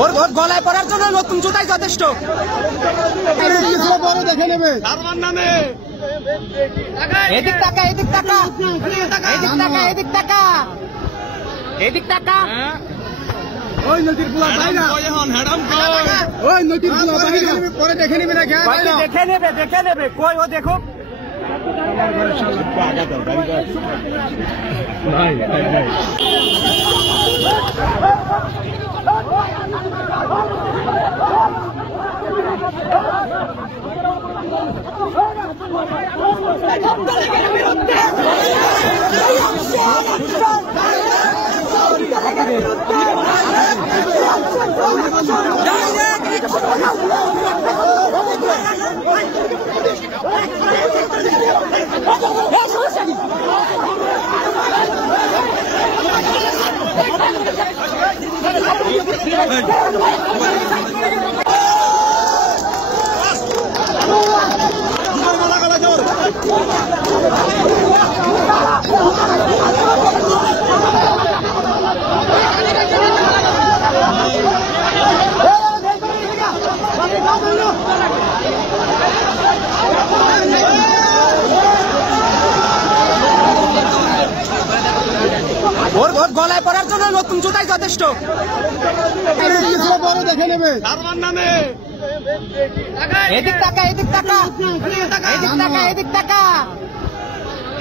ওর গলায় পড়ার জন্য নতুন জুতাই যথেষ্ট। দেখে নেবে এদিক টাকা এদিক টাকা এদিক টাকা এদিক টাকা এদিক টাকা ওই নদীর পোলা বাইরা ওই নদীর পোলা বাইরা পরে দেখে নেবে না দেখে নেবে কই ও দেখো ওর গলায় পড়ার জন্য নতুন জুতাই যথেষ্ট। দেখে নেবে এদিক টাকা এদিক টাকা এদিক টাকা এদিক টাকা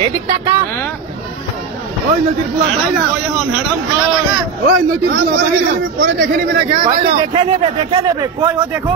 এদিক টাকা ওই নদীর পোলা বাইরা ওই নদীর পোলা বাইরা পরে দেখে নেবে না দেখে নেবে কই ও দেখো